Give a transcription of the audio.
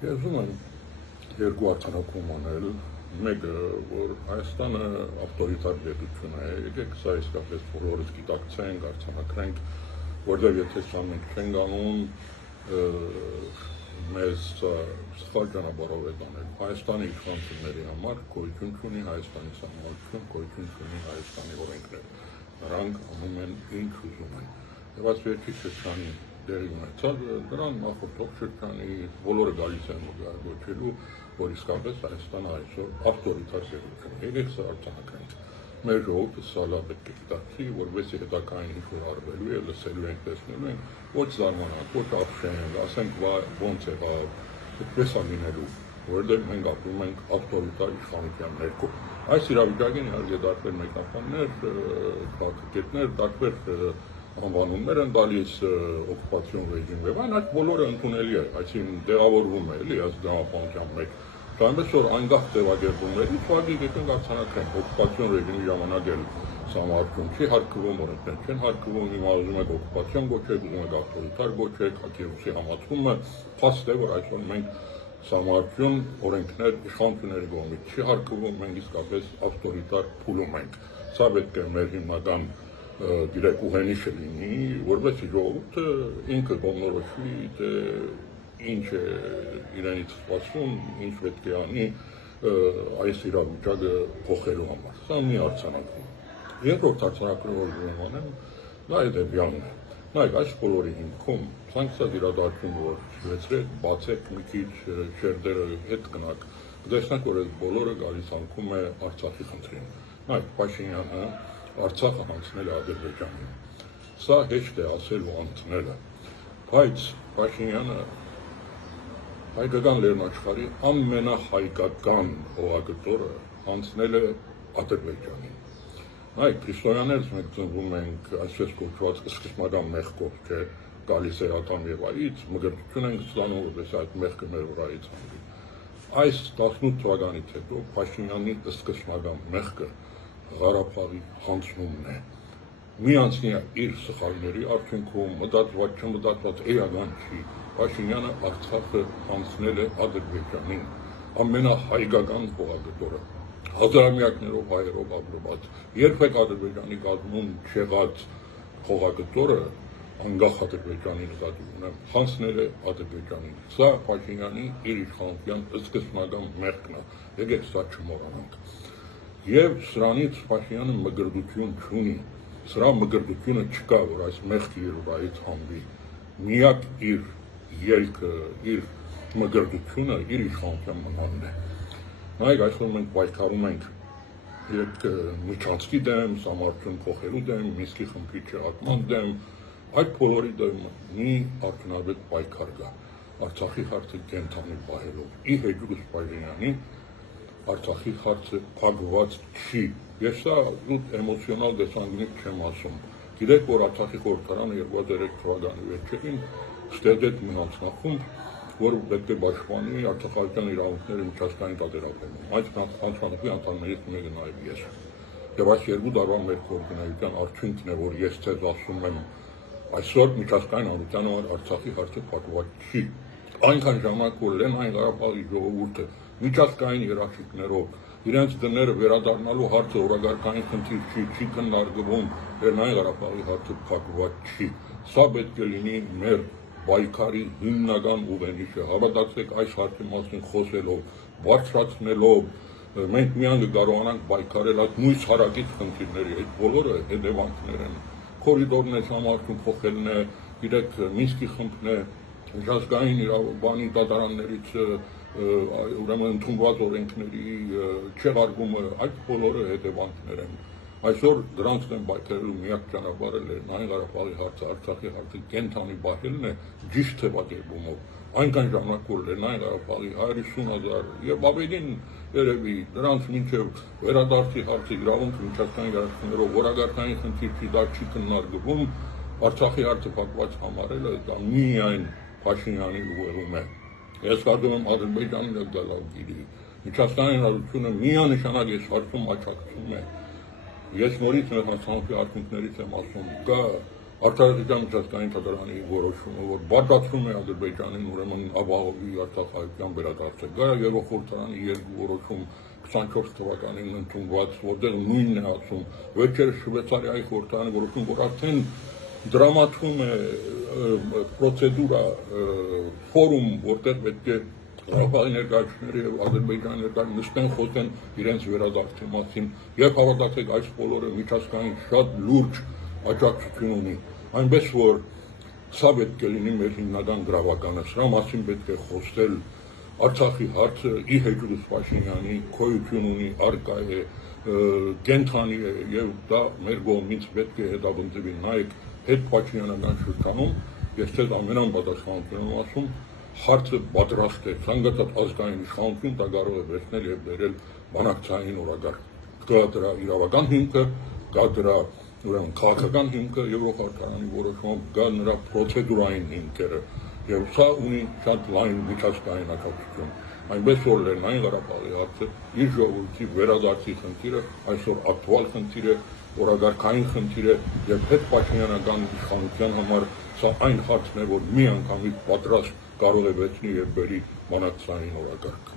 Ես ուզում եմ երկու արձանագրում անել, մեկը, որ Հայաստանը ավտորիտար պետություն է, եկեք սա իսկապես բոլորս գիտակցենք, արձանագրենք, որտեղ եթե սա մենք չենք անում, մեզ սխալ ճանապարհով է տանել։ Հայաստանի իշխանությունների համար գոյություն չունի Հայաստանի սահմանություն, գոյություն չունի Հայաստանի օրենքներ։ Նրանք անում են ինչ ուզում են։ Եվ այս վերջի շրջանի դերի ունեցած, դրան նախորդող շրջանի բոլորը գալիս են գոչելու, որ իսկապես Հայաստանը այսօր ավտորիտար պետություն է։ Եկեք սա արձանագրենք։ Մեր ժողովուրդը սա լավ պետք է գիտակցի, որովհետեւ հետագային ինչ-որ արվելու է, լսելու ենք, տեսնելու ենք, ոչ զարմանանք, ոչ ապշենք, ասենք ոնց եղավ, այդպես է լինելու, որովհետեւ մենք ապրում ենք ավտորիտար իշխանության ներքո։ Այս իրավիճակին իհարկե դարձել մեկնաբաններ, քաղաքագետներ, դարձել անվանումներ են տալիս օկուպացիոն ռեժիմ եւ այն այդ բոլորը ընդունելի է, այսինքն դեղավորվում է էլի այս դրամապանության մեջ։ Այնպես որ անգախ ձևակերպումներից ուղղակի եկենք արձանագրենք օկուպացիոն ռեժիմի ժամանակ էլ համարտուն չի հարկվում, օրենքներ չեն հարկվում, հիմա ուզում եք օկուպացիոն գոչեք, ուզում եք ավտորիտար գոչեք, Ակիևսի համացումը փաստ է, որ այսօր մենք համարտուն օրենքներ իշխանությունների կողմից չի հարկվում, մենք իսկապես ավտորիտար փուլում ենք։ Սա պետք է մեր հիմնական գիտեք ուղենիշը լինի, որովհետեւ ժողովուրդը ինքը կողմնորոշվի, թե ինչ է իրենից սպասում, ինչ պետք է անի այս իրավիճակը փոխելու համար։ Սա մի արձանագրում։ Երկրորդ արձանագրումը, որ ուզում անեմ, դա հետևյալն է։ Նայեք, այս բոլորի հիմքում սանկցիա իրադարձություն, որ շվեցրեք, բացեք մի քիչ շերտերը հետ գնաք, կտեսնեք, որ այս բոլորը գալիս անկում է Արցախի խնդրին։ Նայեք, Փաշինյանը Արցախը հանձնել է Ադրբեջանին։ Սա հեշտ է ասել ու անցնելը, բայց Փաշինյանը հայկական լեռնաշխարհի ամենահայկական հողագծորը հանձնել է Ադրբեջանին։ Այ քրիստոնյաներս մենք ծնվում ենք այսպես կոչված սկզբնական մեղքով, չէ, գալիս է ատամ եւ այից, մգրտություն ենք ստանում, որպես այդ մեղքը մեր վրայից հանդի։ Այս 18 թվականից հետո Փաշինյանի սկզբնական մեղքը Ղարաբաղի հանձնումն է։ Մի անցնի իր սխալների արդյունքում մտածված չմտածված էական չի։ Փաշինյանը Արցախը հանձնել է Ադրբեջանին, ամենահայկական հողագծորը, հազարամյակներով հայերով ապրված, երբեք Ադրբեջանի կազմում չեղած հողագծորը, անկախ Ադրբեջանի նկատի ունեմ, հանձնել է Ադրբեջանին։ Սա Փաշինյանի իր իշխանության սկզբնական մեղքն է, եկեք սա չմոռանանք։ Եվ սրանից Փաշինյանը մգրտություն չունի, սրա մգրտությունը չկա, որ այս մեղքի իր վրայից հանվի։ Միակ իր ելքը, իր մգրտությունը իր իշխանության մնալն է։ Նայեք, այսօր մենք պայքարում ենք Միջանցքի դեմ, համարտուն փոխելու դեմ, Մինսկի խմբի չեղարկման դեմ, այդ բոլորի դեմ մի արդյունավետ պայքար կա, Արցախի հարցը կենթանի պահելով։ Ի հեճուկս Փաշինյանի Արցախի հարցը փակված չի։ Ես սա զուտ էմոցիոնալ տեսանկյունից չեմ ասում։ Գիտեք, որ Արցախի խորհրդարանը 2003 թվականի վերջերին ստեղծեց մի հանձնախումբ, որ պետք է պաշտպանի արցախական իրավունքները միջազգային տարբերակներում։ Այս հանձնախմբի անդամներից մեկը նաև ես։ Եվ այս երկու տարվա մեր կոորդինացիան արդյունքն է, որ ես ձեզ ասում եմ, այսօր միջազգային հանրության համար Արցախի հարցը փակված չի։ Այնքան ժամանակ, որ Լեռնային Ղարաբաղի ժողովուրդը միջազգային երաշխիքներով իրենց դները վերադառնալու հարցը օրագարկային խնդիր չի քննարկվում, Լեռնային Ղարաբաղի հարցը փակված չի։ Սա պետք է լինի մեր պայքարի հիմնական ուղենիշը։ Հավատացեք, այս հարցի մասին խոսելով, բարձրացնելով, մենք միայն կկարողանանք պայքարել այդ նույն հարակից խնդիրների, այդ բոլորը հետևանքներ են։ Կորիդորներ համարտուն փոխելն է, գիտեք, Մինսկի խմբն է, միջազգային իրավաբանի դատարաններից ուրեմն ընդունված օրենքների չեղարկումը, այդ բոլորը հետևանքներ են։ Այսօր դրանց դեմ պայքարելու միակ ճանապարհը Լեռնային Ղարաբաղի հարցը, Արցախի հարցը կենթանի պահելն է ճիշտ ձևակերպումով։ Այնքան ժամանակ, որ Լեռնային Ղարաբաղի 150,000 եւ ավելին երևի դրանց մինչեւ վերադարձի հարցը իրավունք միջազգային երաշխիքներով որակարգային խնդիր չի, դա չի քննարկվում, Արցախի հարցը փակված համարելը դա միայն Փաշինյանի ուղեղում է։ Ես կարծում եմ Ադրբեջանին դա լավ գիտի։ Միջազգային հանրությունը միանշանակ այս հարցում աջակցում է։ Ես նորից մեր հանցանքի արդյունքներից եմ ասում, կա Արտադրության միջազգային թատրոնի որոշումը, որ բացատրում է Ադրբեջանին ուրեմն ապահովի Արցախայցյան վերադարձը։ Գա Եվրո խորհրդարանի երկու որոշում 24 թվականին ընդունված, որտեղ նույնն է ասում, վերջերս Շվեյցարիայի խորհրդարանի որոշում, որ արդեն դրամատվում է պրոցեդուրա, ֆորում, որտեղ պետք է Ղարաբաղի ներկայացուցիչները եւ Ադրբեջանի ներկայացուցիչները նստեն խոսեն իրենց վերադարձի մասին եւ հավատացեք այս բոլորը միջազգային շատ լուրջ աջակցություն ունի, այնպես որ սա պետք է լինի մեր հիմնական գրավականը, սրա մասին պետք է խոսել, Արցախի հարցը ի հեճուս Փաշինյանի գոյություն ունի, արկա է, կենթանի է եւ դա մեր կողմից պետք է հետապնդվի, նայեք հետ Փաշինյանական շրջանում, ես ցեզ ամենապատասխանատվորն եմ ասում, հարցը պատրաստ է, ցանկացած ազգային իշխանություն դա կարող է վերցնել եւ բերել բանակցային օրագարկ։ Կա դրա իրավական հիմքը, կա դրա ուրեմն քաղաքական հիմքը Եվրոխորհրդարանի որոշումով, կա նրա պրոցեդուրային հիմքերը եւ սա ունի շատ լայն միջազգային աջակցություն։ Այնպես որ Լեռնային Ղարաբաղի հարցը իր ժողովրդի վերադարձի խնդիրը այսօր ակտուալ խնդիր է, օրագարկային խնդիր է եւ հետ Փաշինյանական իշխանության համար սա այն հարցն է, որ մի անգամից պատրաստ կարող է վերցնի եւ բերի բանակցային օրագարկ։